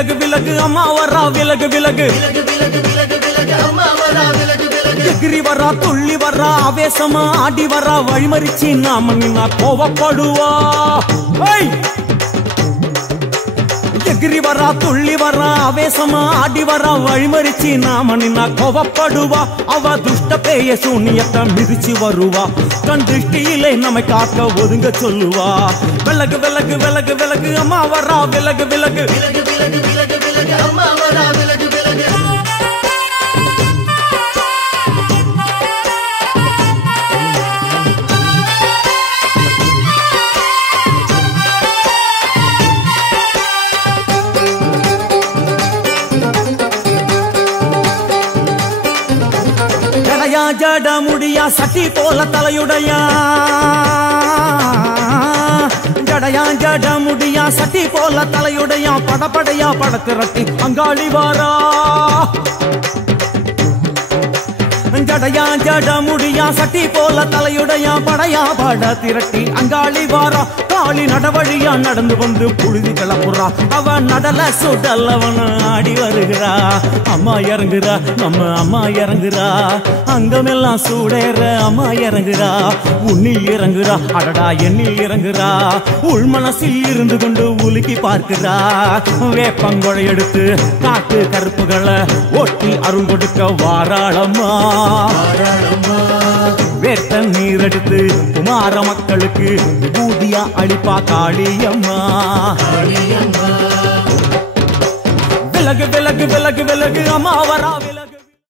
விலகு விலகு அம்மா வரா விலகு விலகு எகிரி வரா துள்ளி வரா ஆவேசமா ஆடி வரா வழிமறிச்சு நாம நின்னா கோவப்படுவா எகிரி வரா துள்ளி வரா ஆவேசமா ஆடி வரா வழிமறிச்சு நாம நின்னா கோவப்படுவா அவ துஷ்ட பேய சூனியத்தை மிதிச்சு வருவா கண் திருஷ்டியிலே நம்மை காக்க ஒதுங்க சொல்லுவா விலகு விலகு விலகு விலகு அம்மா வரா விலகு விலகு அம்மா வரா விலகு விலகு ஜட முடியா சட்டி போல தலையுடையா ஜடையா ஜட முடியா சட்டி போல தலையுடையா படப்படையா படத்திரட்டி அங்காளி வாரா ஜடையா ஜட முடியா சட்டி போல தலையுடையா படையா பட திரட்டி அங்காளி வாரா காளி நடவழியா நடந்து வந்து புழுதி கிளப்புறா அவ நடல சுடல்லவன ஆடி வருகிறா அம்மா இறங்குறா நம்ம அம்மா இறங்குறா அங்கமெல்லாம் சூடேற அம்மா இறங்குறா உன்னில் இறங்குறா அடடா எண்ணில் இறங்குறா உள் மனசில் இருந்து கொண்டு உலுக்கி பார்க்கிறா வேப்பங்கொழை எடுத்து காட்டு கருப்புகளை ஓட்டி அருள் கொடுக்க வாராளம்மா வேட்ட நீர் எடுத்து குமார மக்களுக்கு பூதியா அளிப்பா காளியம்மா விலகு விலகு விலகு விலகு அம்மா வரா விலகு